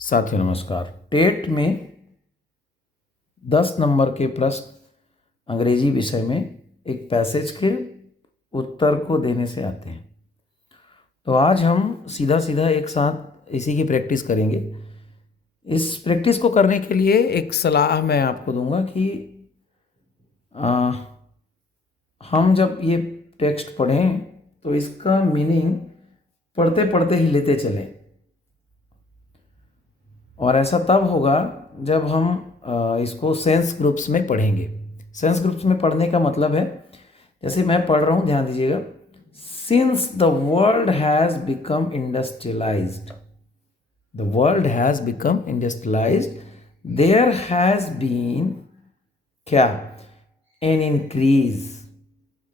साथियों नमस्कार। टेट में 10 नंबर के प्रश्न अंग्रेजी विषय में एक पैसेज के उत्तर को देने से आते हैं। तो आज हम सीधा सीधा एक साथ इसी की प्रैक्टिस करेंगे। इस प्रैक्टिस को करने के लिए एक सलाह मैं आपको दूंगा कि हम जब ये टेक्स्ट पढ़ें तो इसका मीनिंग पढ़ते पढ़ते ही लेते चलें, और ऐसा तब होगा जब हम इसको सेंस ग्रुप्स में पढ़ेंगे। सेंस ग्रुप्स में पढ़ने का मतलब है, जैसे मैं पढ़ रहा हूँ, ध्यान दीजिएगा। Since the world has become industrialised, the world has become industrialised, there has been क्या, एन इंक्रीज।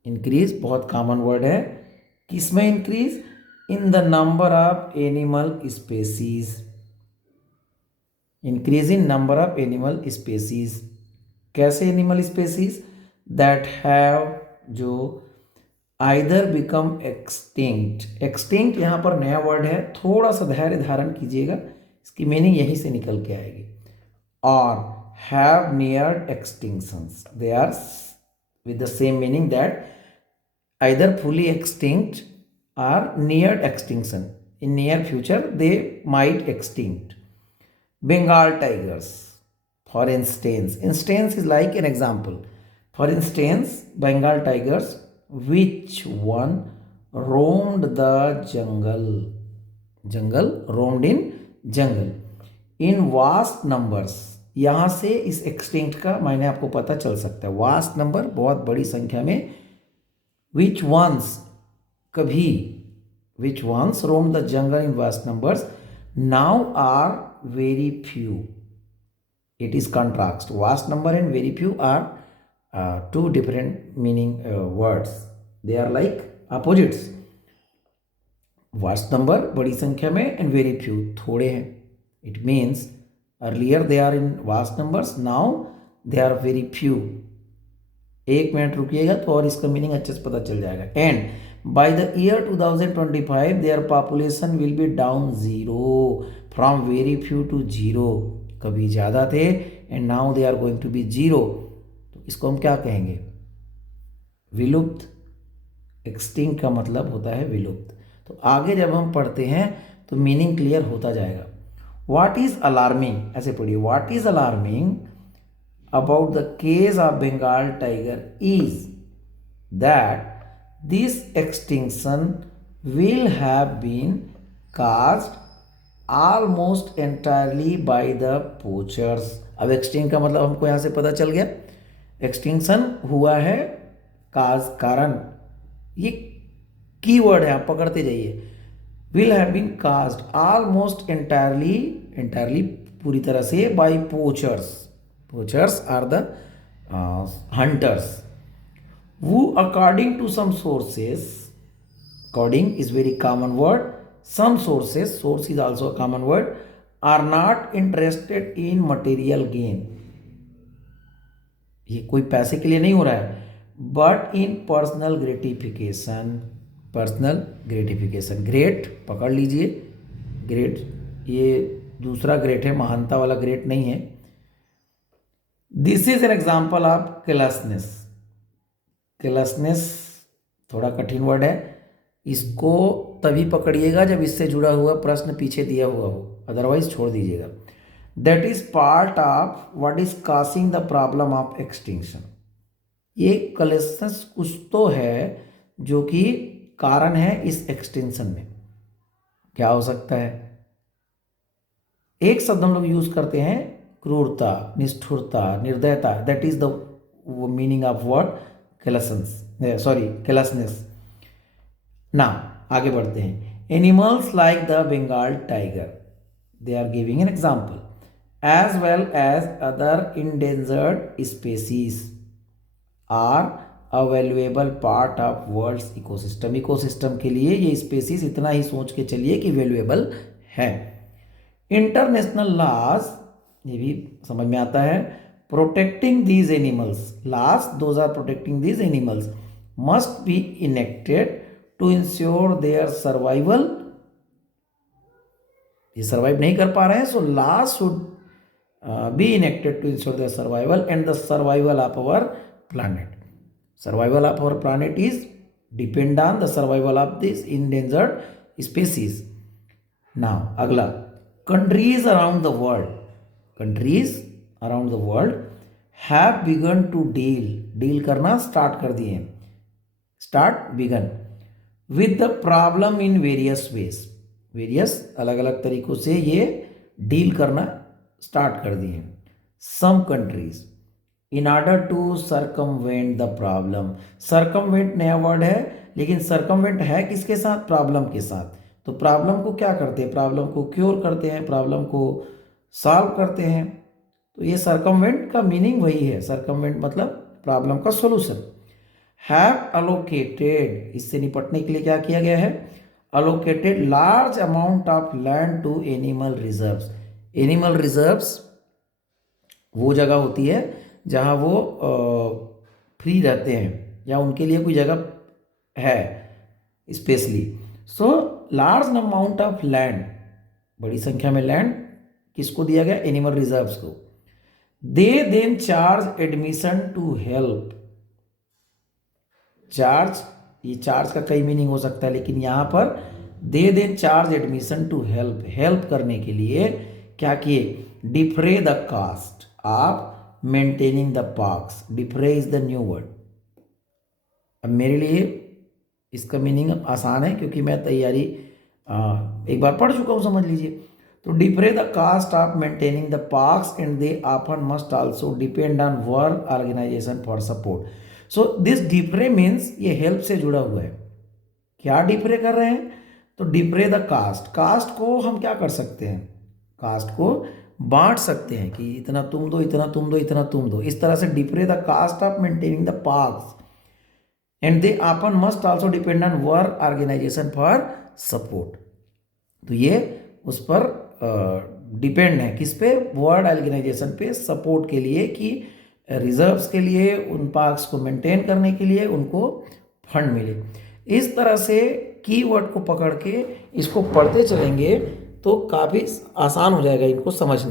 इंक्रीज बहुत कॉमन वर्ड है। किसमें increase? In the number of animal species. Increase in number of animal species. कैसे animal species? That have, जो either become extinct. Extinct यहाँ पर नया word है, थोड़ा सा धैर्य धारण कीजिएगा, इसकी मीनिंग यहीं से निकल के आएगी। और have neared extinctions, they are with the same meaning, that either fully extinct or near extinction. In near future they might extinct. Bengal tigers, for instance. Instance is like an example. For instance, Bengal tigers, which one roamed the jungle. Jungle, roamed in jungle in vast numbers. यहाँ से इस extinct का मायने आपको पता चल सकता है। वास्ट नंबर, बहुत बड़ी संख्या में। विच वंस, कभी। Which once roam the jungle in vast numbers, now are very few. It is contrast. Vast number and very few are two different meaning words, they are like opposites. Vast number बड़ी संख्या में, and very few थोड़े हैं। It means earlier they are in vast numbers, now they are very few. एक minute रुकिएगा तो और इसका meaning अच्छे से पता चल जाएगा। And by the year 2025 their population will be down zero, from very few to zero. कभी ज़्यादा थे and now they are going to be zero. तो इसको हम क्या कहेंगे? विलुप्त। एक्सटिंक्ट का मतलब होता है विलुप्त। तो आगे जब हम पढ़ते हैं तो मीनिंग क्लियर होता जाएगा। What is alarming? ऐसे पढ़िए। What is alarming about the case of Bengal tiger is that this extinction will have been caused almost entirely by the poachers. अब extinct का मतलब हमको यहाँ से पता चल गया। एक्सटिंक्शन हुआ है, काज, कारण, ये कीवर्ड है, आप पकड़ते जाइए। will have been caused almost entirely पूरी तरह से by poachers. Poachers are the hunters who, according to some sources, according is very common word, some sources, source is also a common word, are not interested in material gain. ये कोई पैसे के लिए नहीं हो रहा है, but in personal gratification. Personal gratification. Great पकड़ लीजिए, ग्रेट ये दूसरा ग्रेट है, महानता वाला ग्रेट नहीं है। This is an example of carelessness. Carelessness थोड़ा कठिन वर्ड है, इसको तभी पकड़िएगा जब इससे जुड़ा हुआ प्रश्न पीछे दिया हुआ हो, अदरवाइज छोड़ दीजिएगा। That is part of what is causing the problem of extinction. ये केयरलेसनेस कुछ तो है जो कि कारण है इस एक्सटेंशन में। क्या हो सकता है? एक शब्द हम लोग यूज करते हैं, क्रूरता, निष्ठुरता, निर्दयता। That is the meaning of word carelessness. ना आगे बढ़ते हैं। Animals like the Bengal tiger, they are giving an example, as well as other endangered species are a valuable part of world's ecosystem. Ecosystem के लिए ये स्पेसीज, इतना ही सोच के चलिए कि वैल्यूएबल है। इंटरनेशनल लॉज, ये भी समझ में आता है, protecting these animals, laws those are protecting these animals, must be enacted to ensure their survival ये सर्वाइव नहीं कर पा रहे हैं, so laws should be enacted to ensure the survival and the survival of our planet. Survival of our planet is depend on the survival of this endangered species. Now अगला, countries around the world, countries around the world have began to deal करना start कर दिए, start began with the problem in various ways. Various अलग अलग तरीकों से ये deal करना स्टार्ट कर दिए. Some countries in order to circumvent the problem. Circumvent नया वर्ड है, लेकिन सर्कमवेंट है किसके साथ? प्रॉब्लम के साथ. तो प्रॉब्लम को क्या करते हैं? प्रॉब्लम को क्योर करते हैं, प्रॉब्लम को सॉल्व करते हैं. तो ये सर्कमवेंट का मीनिंग वही है. सर्कमवेंट मतलब प्रॉब्लम का सोल्यूशन. हैव अलोकेटेड, इससे निपटने के लिए क्या किया गया है? Allocated large amount of land to animal reserves. Animal reserves वो जगह होती है जहाँ वो फ्री रहते हैं या उनके लिए कोई जगह है specially. So large amount of land, बड़ी संख्या में लैंड किसको दिया गया? एनिमल रिजर्व्स को. They then charge admission to help. Charge, ये चार्ज का कई मीनिंग हो सकता है, लेकिन यहाँ पर they then charge admission to help, help करने के लिए क्या किए? Defray the cost of maintaining the parks. Defray is the new word. अब मेरे लिए इसका मीनिंग आसान है क्योंकि मैं तैयारी एक बार पढ़ चुका हूँ, समझ लीजिए. तो defray the cost of maintaining the parks and they often must also depend on world organisation for support. So this defray means ये हेल्प से जुड़ा हुआ है. क्या डिफ्रे कर रहे हैं? तो डिफ्रे द कास्ट. कास्ट को हम क्या कर सकते हैं? कास्ट को बांट सकते हैं कि इतना तुम दो, इतना तुम दो, इतना तुम दो. इस तरह से defray the cost of maintaining the parks and they often must also depend on world organisation for support. तो ये उस पर डिपेंड है, किस पे? वर्ल्ड ऑर्गेनाइजेशन पे सपोर्ट के लिए, कि रिजर्व्स के लिए, उन पार्क्स को मेंटेन करने के लिए उनको फंड मिले. इस तरह से कीवर्ड को पकड़ के इसको पढ़ते चलेंगे तो काफ़ी आसान हो जाएगा इनको समझना.